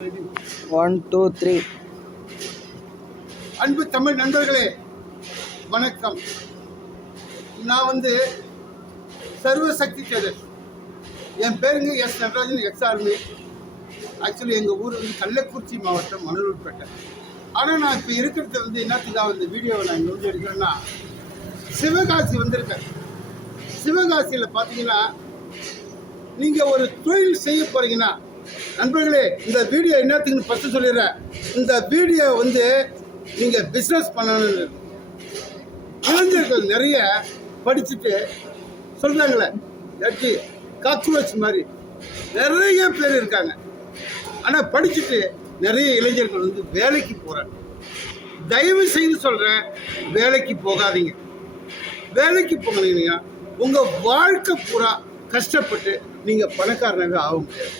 1 2 3 அன்பு தமிழ் நண்பர்களே வணக்கம். நான் சர்வசக்தி ட்ரேடர்ஸ். என் பேருங்க S Natarajan, ex army. Actually எங்கள் ஊர் கள்ளக்குறிச்சி மாவட்டம் மணலூர்பேட்டை. ஆனால் நான் இப்போ இருக்கிறது என்னத்துக்காக இந்த வீடியோவை நான் இங்கே எடுக்கிறேன்னா, சிவகாசி வந்திருக்கேன். சிவகாசியில் பார்த்தீங்கன்னா நீங்கள் ஒரு தொழில் செய்ய போகிறீங்கன்னா நண்பர்களே, இந்த வீடியோ என்னத்துக்குன்னு ஃபஸ்ட்டு சொல்லிடுறேன். இந்த வீடியோ நீங்கள் பிஸ்னஸ் பண்ணணும்னு இளைஞர்கள் நிறைய படிச்சுட்டு சொல்கிறாங்களே, எப்படி காக்ரோச் மாதிரி நிறைய பேர் இருக்காங்க. ஆனால் படிச்சுட்டு நிறைய இளைஞர்கள் வேலைக்கு போகிறாங்க. தயவு செய்து சொல்கிறேன், வேலைக்கு போகாதீங்க. வேலைக்கு போனீங்கன்னா உங்கள் வாழ்க்கை பூரா கஷ்டப்பட்டு நீங்கள் பணக்காரனாக ஆக முடியாது.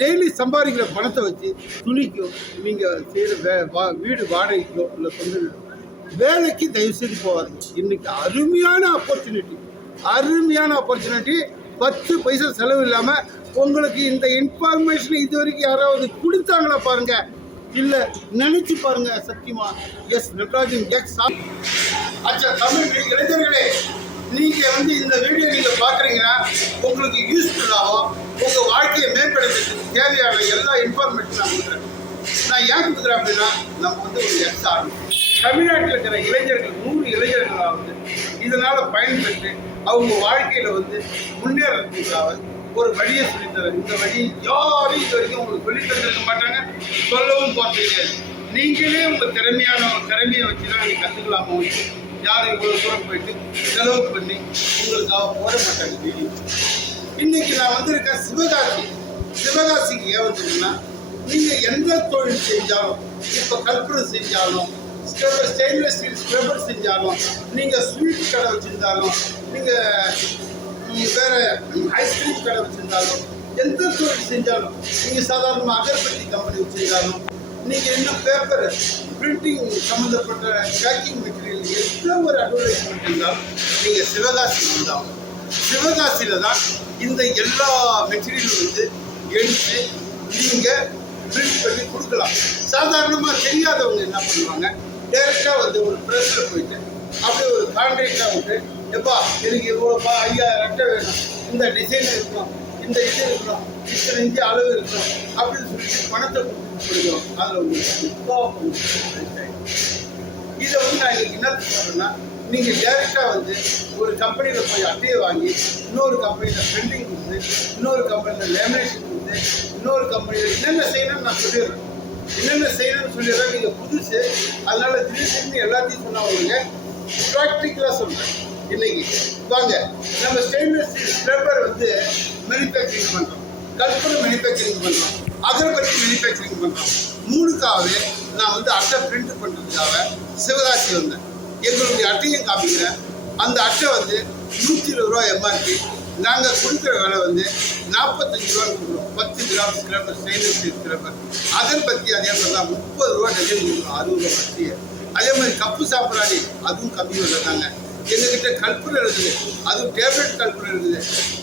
டெய்லி சம்பாதிக்கிற பணத்தை வச்சு துணிக்கோ, நீங்கள் செய்கிற வீடு வாடகைக்கோ இல்லை சொந்த வேலைக்கு தயவு செய்து போகாதீங்க. இன்றைக்கி அருமையான ஆப்பர்ச்சுனிட்டி. 10 பைசா செலவு இல்லாமல் உங்களுக்கு இந்த இன்ஃபர்மேஷன் இது வரைக்கும் யாராவது கொடுத்தாங்களா பாருங்க, இல்லை நினைச்சு பாருங்க. சத்தியமா எஸ் நடராஜன் எக்ஸ். அச்சா தமிழ் இளைஞர்களே, நீங்கள் இந்த வீடியோ நீங்கள் பார்க்குறீங்கன்னா உங்களுக்கு யூஸ்ஃபுல்லாகும். உங்கள் வாழ்க்கையை மேம்படுத்துறதுக்கு தேவையான எல்லா இன்ஃபர்மேஷன் நான் கொடுக்குறேன். நான் ஏன் கொடுக்குறேன் அப்படின்னா, நம்ம ஒரு எக்ஸ் ஆர்மி. தமிழ்நாட்டில் இருக்கிற இளைஞர்கள் 100 இளைஞர்களாவது இதனால் பயன்பெற்று அவங்க வாழ்க்கையில் முன்னேறதுக்காக ஒரு வழியை சொல்லித்தரேன். இந்த வழி யாரும் இது வரைக்கும் உங்களுக்கு சொல்லி தந்துருக்க மாட்டாங்க, சொல்லவும் பார்த்தீங்க. நீங்களே உங்கள் திறமையை வச்சு தான் நீங்கள் கற்றுக்கலாமா? யாரும் இவ்வளோ தூரம் போயிட்டு செலவு பண்ணி உங்களுக்காக போட மாட்டாங்க வீடியோ. இன்னைக்கு நான் வந்திருக்கேன் சிவகாசிக்கு ஏன் வந்திருக்கேன்னா, நீங்கள் எந்த தொழில் செஞ்சாலும், இப்போ கல்புரம் செஞ்சாலும், ஸ்டெயின்லெஸ் ஸ்டீல் ஸ்க்ரப்பர் செஞ்சாலும், நீங்கள் ஸ்வீட் கடை வச்சுருந்தாலும், நீங்கள் வேறு ஐஸ்கிரீம் கடை வச்சுருந்தாலும், எந்த தொழில் செஞ்சாலும், நீங்கள் சாதாரணமாக அகர்பத்தி கம்பெனி வச்சுருந்தாலும், நீங்கள் இன்னும் பேப்பர் பிரிண்டிங் சம்மந்தப்பட்ட பேக்கிங் மெட்டீரியல் எந்த ஒரு அட்வர்டைஸ்மெண்ட் இருந்தாலும் நீங்கள் சிவகாசி வந்தாலும், சிவகாசியில் தான் இந்த எல்லா மெட்டீரியலும் எடுத்து நீங்கள் பிரிண்ட் பண்ணி கொடுக்கலாம். சாதாரணமாக தெரியாதவங்க என்ன பண்ணுவாங்க, டேரெக்டாக ஒரு ப்ரெஸ்ஸில் போயிட்டு அப்படியே ஒரு கான்ட்ராக்டாக எப்பா எனக்கு இவ்வளோப்பா 5000 அட்டை வேணும், இந்த டிசைன் இருக்கணும், இந்த இது இருக்கணும், இத்தனை இஞ்சி அளவு இருக்கணும் அப்படின்னு சொல்லிட்டு பணத்தை கொடுக்கணும். அதில் இதை நான் இன்னைக்கு என்ன சொல்கிறேன்னா, நீங்கள் டேரெக்டாக ஒரு கம்பெனியில் போய் அட்டையை வாங்கி இன்னொரு கம்பெனியில் பிரிண்டிங் கொடுத்து, இன்னொரு கம்பெனியில் லேமினேஷன் கொடுத்து, இன்னொரு கம்பெனியில் என்னென்ன செய்யணும்னு நான் சொல்லிடுறேன். நீங்கள் புதுசு, அதனால திடீர்னு எல்லாத்தையும் சொன்னவங்க ப்ராக்டிக்கலாக சொல்கிறேன். இன்னைக்கு வாங்க, நம்ம ஸ்டெயின்லெஸ் ஸ்டீல் ஸ்க்ரப்பர் மேனுஃபேக்சரிங் பண்ணுறோம், கல்புரம் மேனுஃபேக்சரிங் பண்ணுறோம், அகர்பத்தி மேனுஃபேக்சரிங் பண்ணுறோம். 3க்காகவே நான் அட்டை பிரிண்ட் பண்ணுறதுக்காக சிவகாசி வந்தேன். எங்களுடைய அட்டையும் காமிக்கிறேன். அந்த அட்டை 120 ரூபா எம்ஆர்பி. நாங்கள் கொடுக்குற விலை 45 ரூபான்னு கொடுக்குறோம். 10 gram scrubber, stainless steel scrubber. Agarbatti அதே மாதிரி தான் 30 ரூபா டஜன் கொடுக்குறோம், 60 ரூபா பத்தியை. அதே மாதிரி கப்பு சாப்பிட்றாடி அதுவும் கம்மி விலைதாங்க. எங்ககிட்ட கல்புரம் இருக்குது, அதுவும் டேப்லெட் கல்புரம் இருக்குது,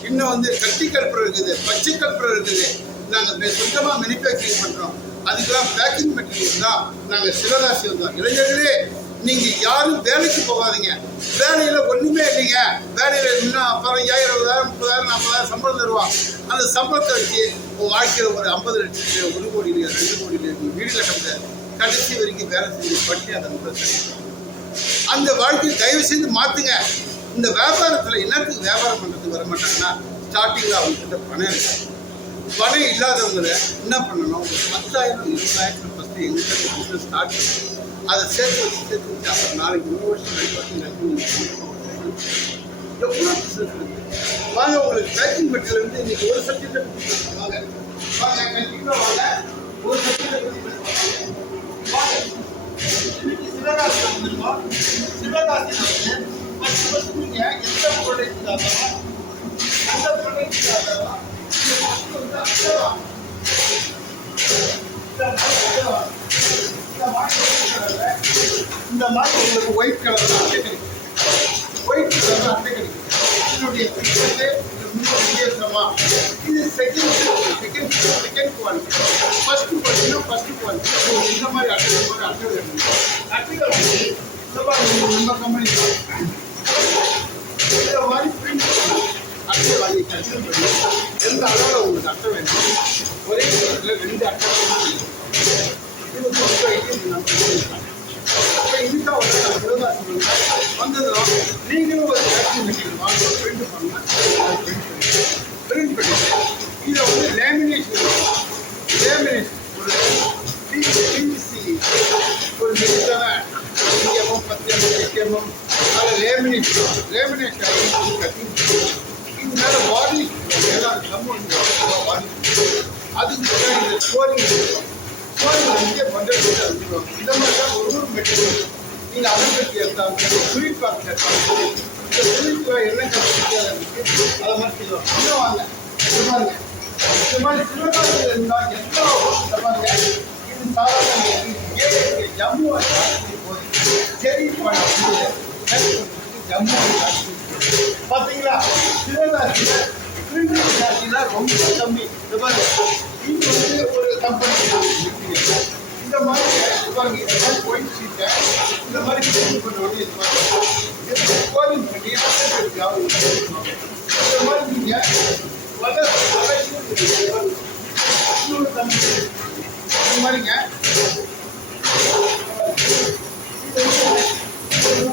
இன்னும் கட்டி கல்புரம் இருக்குது, பச்சை கல்புரம் இருக்குது. நாங்கள் சுத்தமாக மேனுஃபேக்சரிங் பண்ணுறோம். அதுக்கெல்லாம் பேக்கிங் மெட்டீரியல் தான் நாங்கள் சிவகாசி வந்தோம். இளைஞர்களே, நீங்கள் யாரும் வேலைக்கு போகாதீங்க. வேலையில் ஒன்றுமே இல்லைங்க. வேலையில் இன்னும் அப்புறம் 5000, 60,000, 30,000, 40,000 சம்பளம் தருவான். அந்த சம்பளத்தை வச்சு உங்கள் வாழ்க்கையில் ஒரு 50 லட்சம், 1 கோடி, 2 கோடி வீடு கட்ட முடியாது. கடைசி வரைக்கும் வேலை செஞ்சு பண்ணி அதை அந்த வாழ்க்கையை தயவு செய்து மாற்றுங்க. இந்த வியாபாரத்தில் என்னத்துக்கு வியாபாரம் பண்ணுறதுக்கு வர மாட்டாங்கன்னா, ஸ்டார்டிங்கில் அவங்ககிட்ட பணம் இருக்காது. பணம் இல்லாதவங்களை என்ன பண்ணணும், 10,000, 20,000 ஃபஸ்ட்டு எங்கள்கிட்ட பிஸ்னஸ் ஸ்டார்ட் பண்ணணும். அதை சேர்த்து வச்சு அப்புறம் நாளைக்கு 1 வருஷம் 2 வருஷம் எவ்வளோ பிஸ்னஸ் இருக்குது. வாங்க, உங்களுக்கு பேக்கிங் மெட்டீரியல் இன்றைக்கி ஒரு சப்ஜெக்டை பற்றி வாங்க கண்டிப்பாக வாங்க, ஒரு சப்ஜெக்டை பற்றி சிவகாசி வந்துருக்கோம். சிவகாசியில் ஃபஸ்ட்டு நீங்கள் எந்த ப்ராடக்ட் இருந்தாலும் அந்த ப்ராடக்ட் இருந்தாலும் இந்த மாதிரி உங்களுக்கு ஒயிட் கலர் அட்டை கிடைக்கும். ஒயிட் கலர் அட்டை கிடைக்கும். இதனுடைய வித்தியாசமா இது செகண்ட் குவாலிட்டி. ஃபர்ஸ்ட் குவாலிட்டினா ஃபர்ஸ்ட் குவாலிட்டி. இந்த மாதிரி அட்டை வேணும். அட்டைகள் வந்து இந்த மாதிரி நம்ம கம்பெனி இந்த மாதிரி பிரிண்ட் அட்டை வாங்கி கட்டிங் பண்ணி எந்த அளவில் உங்களுக்கு அட்டை வேணும் ஒரே நேரத்தில் 2 அட்டை இது பொறுத்த நம்ம இதுதான் வந்து சிவகாசி வந்ததும் நீங்களும் ஒரு ஃபேக்ட்ரி மெட்டீரியல் வாங்க பிரிண்ட் பண்ணால் பிரிண்ட் பண்ணிட்டு இதை வந்து லேமினேஷன் ஒரு பிவிசி ஒரு மெலிசான 5 mm 10 mm 8 mm அதில் லேமினேஷன் ஆகி கட்டிங் இது மேலே வார்னிஷ் எல்லாம் நம்ம வார்னிஷ் அதுக்கு முன்னாடி ஸ்கோரிங் இங்கே பண்ணுறது இந்த மாதிரி தான் ஒரு மெட்டீரியல் நீங்கள் அகம்பத்தி எடுத்தாலும் ஸ்வீட் பாக்ஸ் எடுத்தாலும் இந்த ஸ்வீட்டில் என்ன கற்றுக்கிட்டு அதை மாதிரி செய்வோம் இன்னும் வாங்க இந்த மாதிரி சிவகாசியில் இருந்தால் எத்தனை இந்த பாருங்க இது சாதாரண ஜம்மு போது சரி ஜம்மு பார்த்தீங்களா சிவகாசியில் பிரிண்டிங் சார்ஜில் ரொம்ப கம்மி இந்த மாதிரி இது வந்து ஒரு கம்பெனி இந்த மாதிரி பாருங்க இந்த மாதிரி ஒயிட் ஷீட்டை இந்த மாதிரி பிரிண்ட் பண்ண உடனே கோலிங் பண்ணி இந்த மாதிரி நீங்கள் வள இன்னொரு கம்பெனி இந்த மாதிரிங்க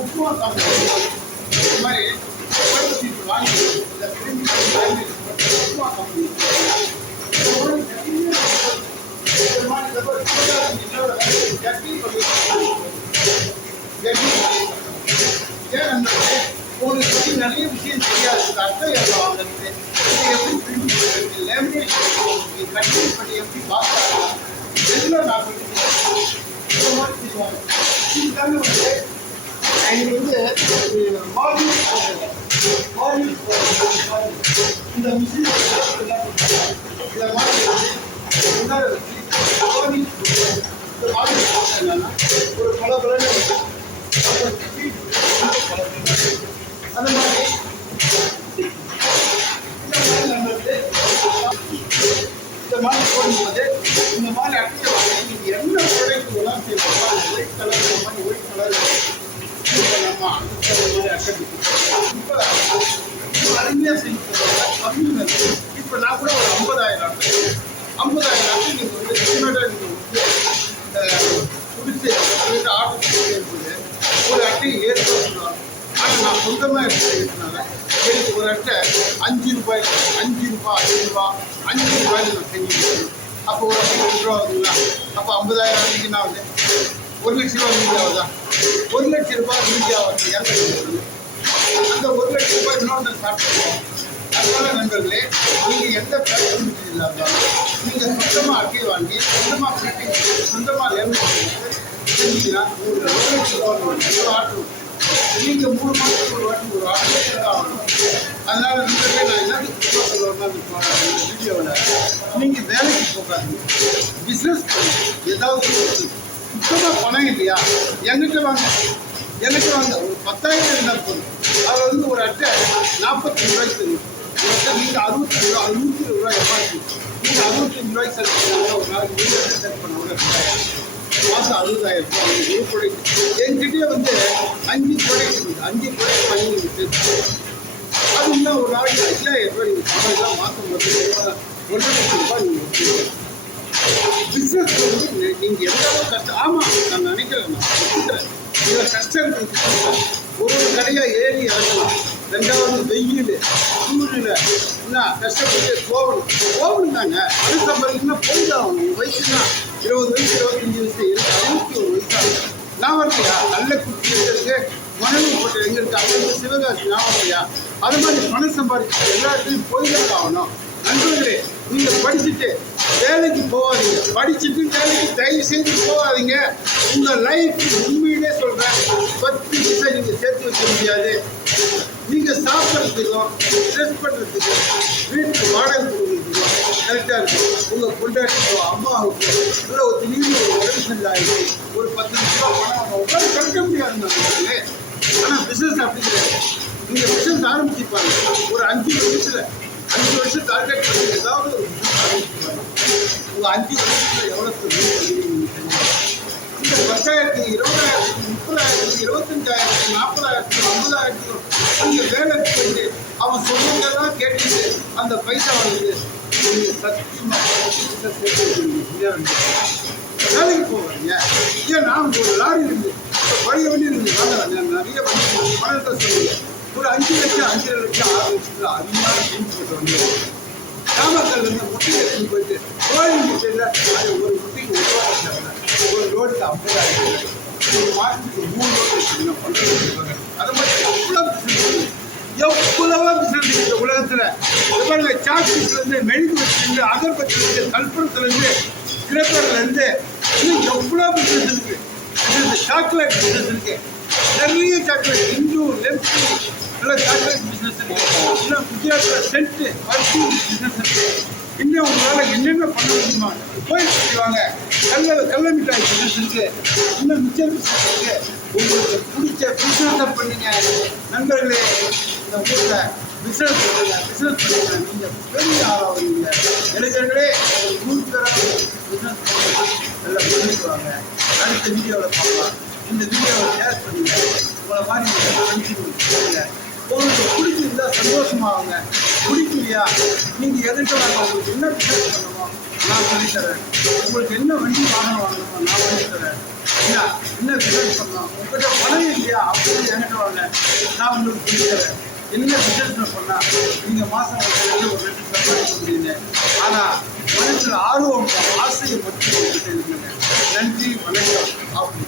உப்புமா கம்பெனி இந்த மாதிரி ஒயிட் ஷீட் வாங்கி இந்த பிரிண்ட் உப்புமா கம்பெனி உங்களுக்கு நிறைய விஷயம் தெரியாது அர்த்தம் எவ்வளோ வாங்குறது எப்படி பிரிண்ட் பண்ணுறது லேமினேஷன் கட்டிங் பண்ணி எப்படி பார்க்கலாம் எல்லாம் நான் இந்த மாதிரி செய்வாங்க இதுக்காக வந்து எங்களுக்கு வந்து மார்னிங் இந்த மிஷின் இதை மாதிரி முன்னாடி வச்சு இந்த மாதிரி என்னன்னா ஒரு பல அந்த மாதிரி இந்த மாதிரி போடும்போது இந்த மாதிரி அட்டை வாங்கி நீங்கள் என்ன ப்ராடக்ட் எல்லாம் செய்யணும் ஒயிட் கலர் இந்த மாதிரி ஒயிட் கலர் நம்ம அந்த மாதிரி அட்டை இப்போ அருமையாக செஞ்சு கம்மி இப்போ நான் கூட ஒரு 50,000 அட்டை நீங்கள் வந்து ரெடிமேடாக நீங்கள் பிடிச்சி ஆர்டர் போது ஒரு அட்டையை ஏற்படுத்தலாம். ஆனால் நான் சொந்தமாக இருக்கிறதுனால எனக்கு ஒரு அட்டை 5 ரூபாய் 5 ரூபாய்ன்னு நான் செஞ்சுருக்கேன். அப்போ ஒரு அட்டை 2 ரூபா ஆகுதுங்களா? அப்போ 50,000 அன்றைக்கி நான் வந்து 1 லட்ச ரூபா மீதி ஆகுதா? 1 லட்ச ரூபாய் மீதி ஆகுது. அந்த 1 லட்ச ரூபாய் இன்னொன்று சாப்பிட்டுருக்கோம். அதனால நண்பர்களே நீங்கள் எந்த ஃபேக்டரி மெட்டீரியல் இருந்தாலும் நீங்கள் சொந்தமாக அட்டை வாங்கி சொந்தமாக பிரிண்டிங் சொந்தமாக லேமினேஷன் செஞ்சீங்கன்னா உங்களுக்கு 1 லட்ச ரூபா ஆர்டர் நீங்கள் 3 மாதத்துக்கு ஒரு வாட்டி ஒரு ஆர்டர் ஆகணும். அதனால நண்பர்களே நான் என்ன சொல்லுவேன்னா இந்த வீடியோவில் நீங்கள் வேலைக்கு போகாதீங்க, பிஸ்னஸ் பண்ணி ஏதாவது சுத்தமாக பணம் இல்லையா என்கிட்ட வாங்க ஒரு 10,000 இருந்தால் போதும். அதில் வந்து ஒரு அட்டை 45 ரூபாய்க்கு தெரியும். நீங்கள் 65 ரூபா 120 ரூபாய் எம்ஆர்பி நீங்கள் 65 ரூபாய்க்கு செலவு பண்ணால் ஒரு நாளைக்கு நீங்கள் செலவு பண்ண கூட மாதம் 60,000 ரூபாய் ஒரு ப்ராடக்ட். என்கிட்டயே வந்து 5 ப்ராடக்ட் இருக்குது. 5 ப்ராடக்ட் பண்ணி நீங்கள் சேர்த்து அது இன்னும் ஒரு நாளைக்கு 5,000 ரூபாய் நீங்கள் சம்பளம் மாதம் 1 லட்சம் ரூபாய் நீங்கள் பிஸ்னஸ் வந்து நீங்கள் எவ்வளோ கஷ்டம். ஆமாம் நான் நினைக்கிறேன், நான் ஒத்துக்கிறேன். இதில் கஷ்டம் இருக்குது. ஒரு கடையாக ஏறி இறங்கலாம். ரெண்டாவது வெயில் சூழ்நிலை என்ன கஷ்டப்பட்டு போகணும் தாங்க. அது சம்பாதிக்கணும்னா போய்தாகணும். உங்கள் வயசுனா 20 வயசு 25 வயசு 61 வயசாகும். நான் வரலையா நல்ல குட்டி இருக்கு மணல் போட்டு எங்கே இருக்கு அங்கே இருந்து சிவகாசி நான் வரலையா? அது மாதிரி பணம் சம்பாதிச்சு எல்லா இடத்துலையும் போய்தான் ஆகணும். நண்பர்களே நீங்கள் படிச்சுட்டு வேலைக்கு போகாதீங்க. படிச்சுட்டு வேலைக்கு தயவு செய்து போகாதீங்க. உங்கள் லைஃப் உண்மையிலே சொல்கிறேன் 10 பைசா நீங்கள் சேர்த்து வைக்க முடியாது. நீங்கள் சாப்பிட்றதுக்கும் ட்ரெஸ் பண்ணுறதுக்கும் வீட்டுக்கு வாடகை கொடுக்குறதுக்கும் கரெக்டாக இருக்கும். உங்கள் கொண்டாட்டிக்கோ அம்மாவுக்கோ இல்லை ஒரு திடீர்னு ஒரு உடம்பு சரியில்லாயிடுச்சு ஒரு 10 லட்ச ரூபா பணம் உங்களால் கட்ட முடியாது. ஆனால் பிஸ்னஸ் அப்படி கிடையாது. நீங்கள் பிஸ்னஸ் ஆரம்பிச்சுப்பாங்க ஒரு 5 வருஷத்தில் 5 வருஷம் டார்கெட் பண்ணி ஏதாவது ஒரு உங்கள் 5 வருஷத்தில் எவ்வளோ இந்த 10,000, 20,000, 30,000, 25,000, 40,000, 50,000 அங்கே வேலைக்கு போயிட்டு அவன் சொல்லுங்கதான் கேட்டுட்டு அந்த பைசா வந்து வேலைக்கு போவாங்க. ஏன் நான் ஒரு லாரி இருந்து பழைய வண்டி இருந்து நிறைய வண்டி பணத்தை சொல்லுங்க. ஒரு 5 லட்சம் 5 லட்சம் 6 லட்சத்தில் அதிகமாக சேமிச்சு போட்டு வந்து நாமக்கல் வந்து முட்டை எடுத்துன்னு போயிட்டு கோழி முட்டையில் அது ஒரு முட்டைக்கு 1 ரூபா வச்சாங்க. ஒரு ரோடுக்கு 50,000, ஒரு மாதத்துக்கு 3 ரோடு வச்சுருந்தோம் பண்ணுறாங்க. அதை மாதிரி எவ்வளவோ பிசினஸ் இந்த உலகத்தில் பாருங்க. சாக்லேட்லேருந்து மெழுகு வச்சுருந்து அகர்பத்திலேருந்து கல்புரத்துலேருந்து கிரேப்பர்லேருந்து இன்னும் எவ்வளோ பிஸ்னஸ் இருக்குது. சாக்லேட் பிஸ்னஸ் இருக்குது, நிறைய சாக்லேட் இந்து லெப்டி எல்லாம் சாக்லேட் பிஸ்னஸ் இருக்குது. இன்னும் குஜராத்தில் சென்ட்டு பர்ஃப்யூம் பிஸ்னஸ் இருக்குது. இன்னும் உங்களால் என்னென்ன பண்ண முடியுமா போய் செய்வாங்க. கல்ல மிட்டாய் பிஸ்னஸ் இருக்குது, இன்னும் மிச்சர் பிஸ்னஸ் இருக்குது. உங்களுக்கு பிடிச்ச பிஸ்னஸை பண்ணுங்க நண்பர்களே. இந்த ஊரில் பிஸ்னஸ் பண்ணுங்க, பிஸ்னஸ் பண்ணுங்க. நீங்கள் பெரிய ஆளாவீங்க. இளைஞர்களே 100 பேராக பிஸ்னஸ் பண்ணுங்க, நல்லா பண்ணிட்டு வாங்க. அடுத்த வீடியோவில் பார்க்கலாம். இந்த வீடியோவை ஷேர் பண்ணுங்க. உங்களை மாதிரி பண்ணுங்க. உங்களுக்கு பிடிச்சிருந்தா சந்தோஷமாகுங்க. பிடிக்கலையா நீங்கள் எதுக்கு வாங்க. உங்களுக்கு என்ன பிஸ்னஸ் பண்ணணுமோ நான் சொல்லித்தரேன். உங்களுக்கு என்ன வண்டி வாகனம் வாங்கணுமோ நான் சொல்லித்தரேன். என்ன பிஸ்னஸ் பண்ணலாம். உங்கள்கிட்ட பணம் இல்லையா அப்படி என்கிட்ட வாங்க, நான் உங்களுக்கு சொல்லித்தரேன். என்ன பிஸ்னஸ் பண்ணால் நீங்கள் மாதம் ஒரு 2 சம்பாதிக்க முடியுங்க. ஆனால் மனசில் ஆர்வம் ஆசையை மட்டும் இருக்குங்க. நன்றி, வணக்கம். அப்படி